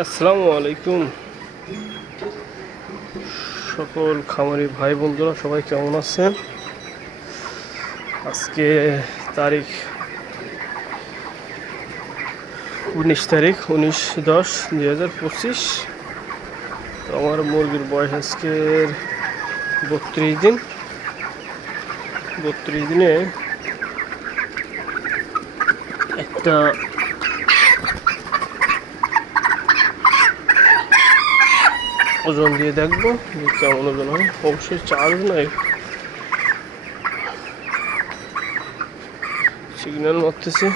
আসসালামু আলাইকুম সকল খামারি ভাই বন্ধুরা, সবাই কেমন আছেন? আজকে তারিখ 19/10/2025। তো আমার মুরগির বয়স আজকের 32 দিন। 32 দিনে একটা ওজন দিয়ে দেখবো কেমন ওজন হয়। অবশ্যই চার্জ নাই, সিগন্যাল মারতেছে।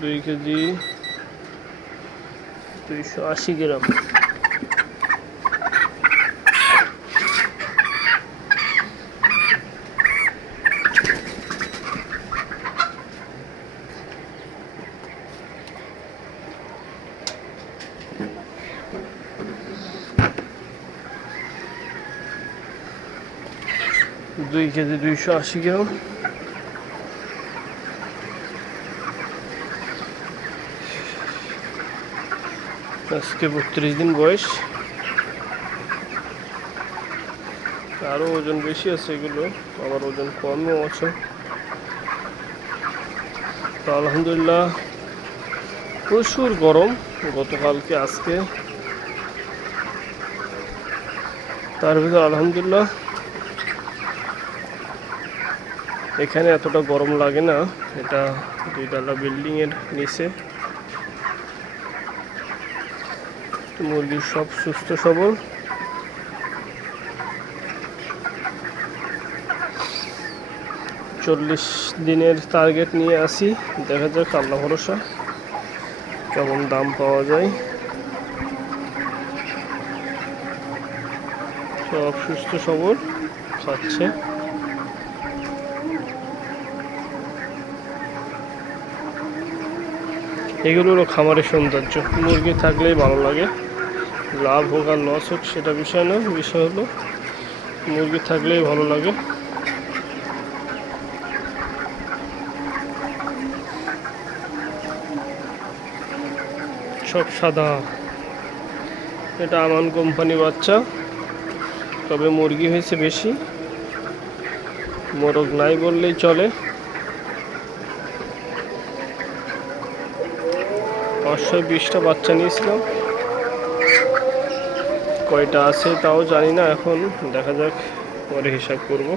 দুই কেজি 280 গ্রাম। দুই কেজি 280 গ্রাম। আজকে 32 দিন বয়স। আরও ওজন বেশি আছে, এগুলো আবার ওজন কমও আছে। তো আলহামদুলিল্লাহ প্রচুর গরম গতকালকে আজকে, তার ভিতর আলহামদুলিল্লাহ এখানে এতটা গরম লাগে না। এটা 2 তলা বিল্ডিংয়ের নিচে। মুরগি সব সুস্থ সবল। চল্লিশ দিনের টার্গেট নিয়ে আসি, দেখা যাক আল্লাহ ভরসা কেমন দাম পাওয়া যায়। সব সুস্থ সবল খাচ্ছে। এগুলো হলো খামারের সৌন্দর্য। মুরগি থাকলেই ভালো লাগে, লাভ হোক আর লস হোক সেটা বিষয় না, বিষয় হলো মুরগি থাকলেই ভালো লাগে। সব সাদা। এটা আমান কোম্পানি বাচ্চা, তবে মুরগি হয়েছে বেশি, মোরগ নাই বললেই চলে। 520টা বাচ্চা নিয়েছিলাম, কয়টা আছে তাও জানি না এখন, দেখা যাক পরে হিসাব করব।